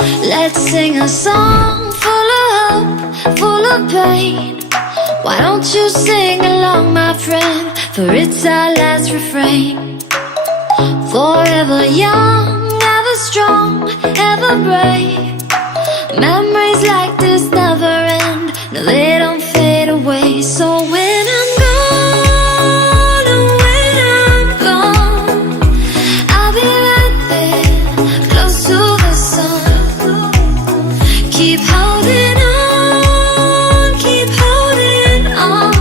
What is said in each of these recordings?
Let's sing a song full of hope, full of pain. Why don't you sing along, my friend? For it's our last refrain. Forever young, ever strong, ever brave. Memories like this never end. No, they don't fade away. So when I'm gone, oh, when I'm gone, I'll be right there, close to the sun. Keep holding on, keep holding on,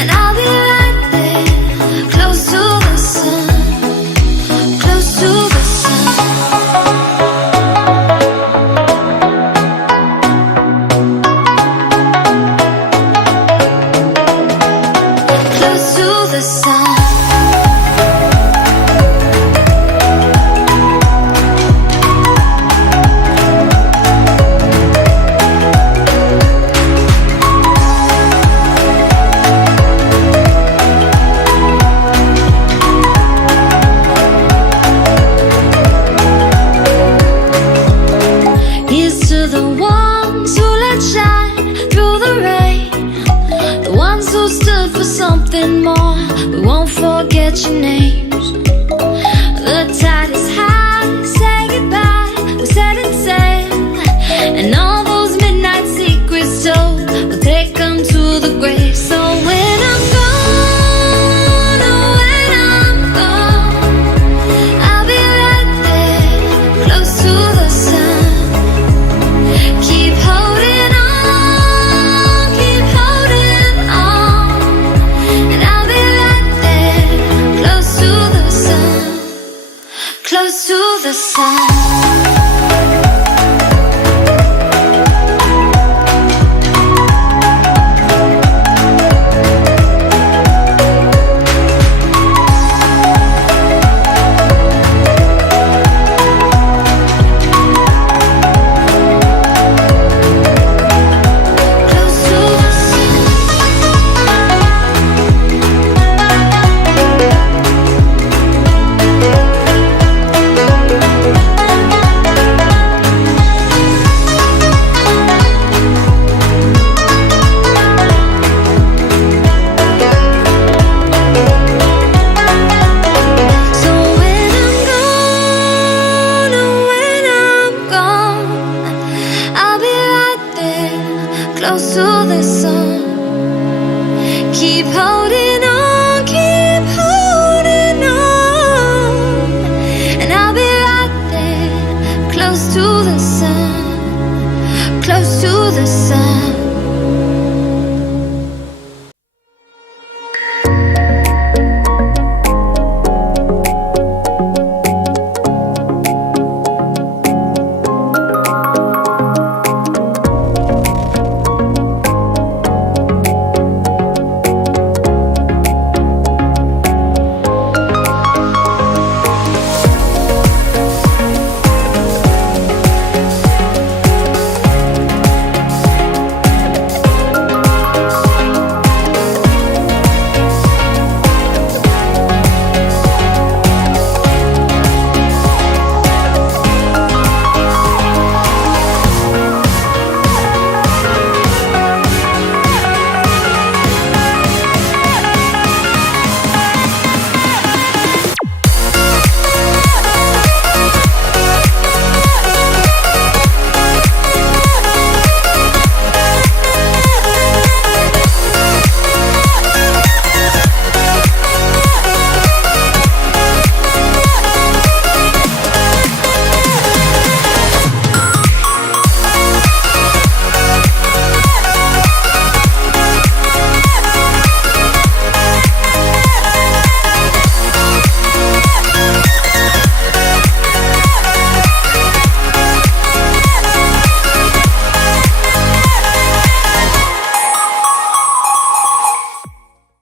and I'll be right there, close to the sun, close to the sun. Close to the sun. Here's to the ones who let shine through the rain, the ones who stood for something more. We won't forget your names. The tide is high, say goodbye, we're setting sail, and all those midnight secrets told, we'll take them to the grave. So when I'm gone, oh, when I'm gone, I'll be right there, close to the sun. Keep holding on, keep holding on, and I'll be right there, close to the sun, close to the sun. Close to the sun. Keep holding on, keep holding on, and I'll be right there, close to the sun.